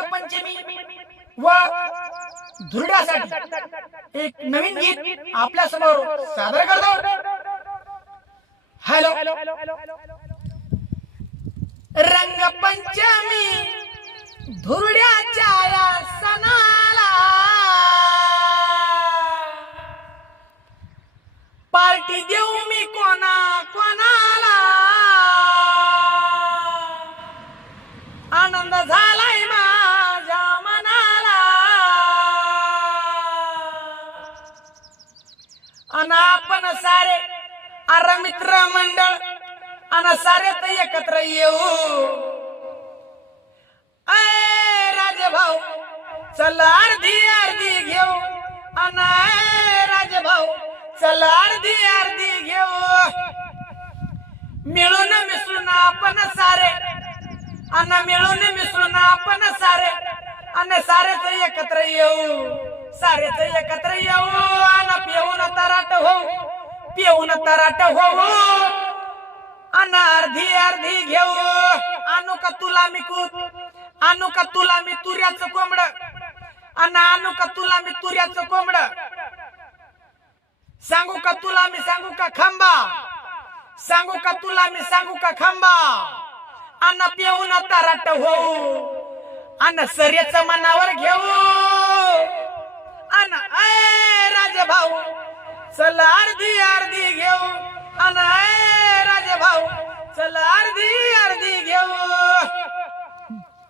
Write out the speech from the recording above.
रंगपंचमी व धुरड्यासाठी एक नवीन गीत आपल्या समोर सादर करतो। हॅलो, रंगपंचमी धुरड्याच्या या सणाला पार्टी देऊ मी कोणा कोणाला, आनंद झालाय माझ्या मनाला, अन आपण सारे अरे मित्र मंडळ अन सारे तर एकत्र येऊ। अय राजभाऊ चला अर्धी अर्धी घेऊ, अन राजभाऊ चला अर्धी अर्धी घेऊ। मिळून मिसळून आपण सारे अन मिळून मिसळून आपण सारे अन सारेच एकत्र येऊ, सारेच एकत्र येऊ। अन पिऊन तराट होऊ, पिऊन तराट होऊ, अन अर्धी अर्धी घेऊ। आणू का तुला मी आणू का तुला मी तुऱ्याचं कोंबड, अन आणू का तुला मी तुऱ्याचं कोंबड, सांगू का तुला मी सांगू का खांबा, सांगू का तुला मी सांगू का खांबा, अन पिऊन तराट होऊ, अन सरेच मनावर घेऊ। अन ए राजभाऊ चला अर्धी अर्धी घेऊ, अन ए राजभाऊ चला अर्धी